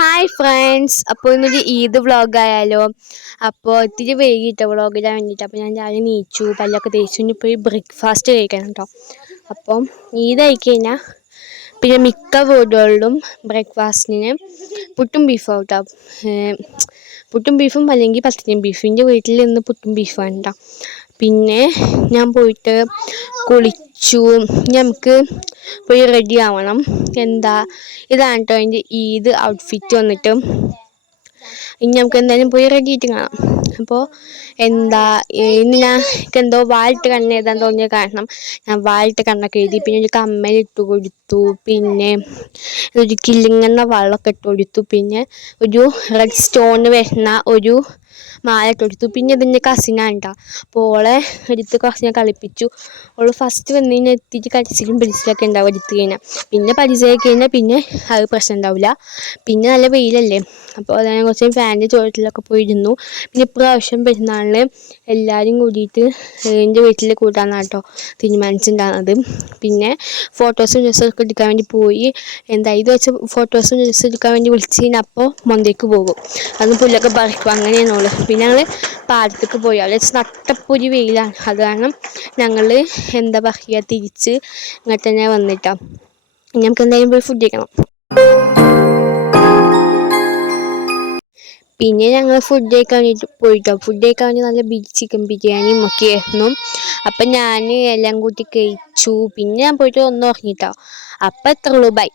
Hi friends, അപ്പോൾ ഇന്നൊരു ഈദ് വ്ളോഗായാലോ. അപ്പോൾ ഇത്തിരി വൈകിട്ടോ വ്ളോഗിടാൻ വേണ്ടിയിട്ട്. അപ്പോൾ ഞാൻ രാവിലെ നീച്ചു, പല്ലൊക്കെ തേച്ചു, പോയി ബ്രേക്ക്ഫാസ്റ്റ് കഴിക്കണം കേട്ടോ. അപ്പം ഈദ് ആയിക്കഴിഞ്ഞാൽ പിന്നെ മിക്ക വീടുകളിലും ബ്രേക്ക്ഫാസ്റ്റിന് പുട്ടും ബീഫും കേട്ടോ. പുട്ടും ബീഫും അല്ലെങ്കിൽ പത്തിരിയും ബീഫും. എൻ്റെ വീട്ടിൽ നിന്ന് പുട്ടും ബീഫാണ് കേട്ടോ. പിന്നെ ഞാൻ പോയിട്ട് കുളിച്ചു. നമുക്ക് പോയി റെഡി ആവണം. ഇതാണ് കേട്ടോ എൻ്റെ ഈദ് ഔട്ട്ഫിറ്റ് വന്നിട്ട്. ഇനി നമുക്ക് എന്തായാലും പോയി റെഡി ആയിട്ട് കാണാം. അപ്പോൾ ഇന്ന് എനിക്ക് എന്തോ വാലിട്ട് കണ്ണ് എഴുതാൻ തോന്നിയ കാരണം ഞാൻ വാലിട്ട് കണ്ണൊക്കെ എഴുതി. പിന്നെ ഒരു കമ്മലിട്ട് കൊടുത്തു, പിന്നെ ഒരു കിളിങ്ങുന്ന വള്ളമൊക്കെ ഇട്ട് കൊടുത്തു, പിന്നെ ഒരു റെഡ് സ്റ്റോൺ വരുന്ന ഒരു മാല ഇട്ട് കൊടുത്തു. പിന്നെ ഇതിൻ്റെ കസിനാണ് കേട്ടോ. അപ്പോൾ ഓളെ എടുത്ത് കുറച്ച് ഞാൻ കളിപ്പിച്ചു. ഓള് ഫസ്റ്റ് വന്ന് കഴിഞ്ഞാൽ എത്തിയിട്ട് കടിച്ചിലും പിടിച്ചിലൊക്കെ ഉണ്ടാവും എടുത്ത് കഴിഞ്ഞാൽ. പിന്നെ പരിചയമായി കഴിഞ്ഞാൽ പിന്നെ അത് പ്രശ്നം ഉണ്ടാവില്ല. പിന്നെ നല്ല വെയിലല്ലേ, അപ്പോൾ അതായത് കുറച്ച് ഫാനിൻ്റെ ചുവട്ടിലൊക്കെ പോയിരുന്നു. പിന്നെ ഇപ്രാവശ്യം പെരുന്നാളിന് എല്ലാവരും കൂടിയിട്ട് എൻ്റെ വീട്ടിൽ കൂട്ടാനാണ് കേട്ടോ തീരുമാനിച്ചിട്ടുണ്ടാകുന്നത്. പിന്നെ ഫോട്ടോസും വീഡിയോസൊക്കെ എടുക്കാൻ വേണ്ടി പോയി. ഇത് വെച്ച് ഫോട്ടോസും വീഡിയോസും എടുക്കാൻ വേണ്ടി വിളിച്ച് കഴിഞ്ഞാൽ അപ്പോൾ മൊന്തയ്ക്ക് പോകും, അന്ന് പുല്ലൊക്കെ പറിക്കും, അങ്ങനെയാണുള്ളൂ. പിന്നെ ഞങ്ങൾ പാടത്തേക്ക് പോയി. അവിടെ വെച്ച് നട്ടപ്പൊരി വെയിലാണ്. അത് കാരണം ഞങ്ങൾ തിരിച്ച് ഇങ്ങോട്ട് തന്നെ വന്നിട്ടാ. നമുക്ക് എന്തായാലും പോയി ഫുഡ് കഴിക്കണം. പിന്നെ ഞങ്ങൾ ഫുഡ് കഴിക്കാൻ വേണ്ടിയിട്ട് പോയിട്ടോ. ഫുഡ് കഴിക്കാൻ വേണ്ടി നല്ല ചിക്കൻ ബിരിയാണിയും ഒക്കെ ആയിരുന്നു. അപ്പം ഞാൻ എല്ലാം കൂട്ടി കഴിച്ചു. പിന്നെ ഞാൻ പോയിട്ട് ഒന്ന് ഉറങ്ങിട്ടോ. അപ്പം എത്ര ഉള്ളൂ, ബൈ.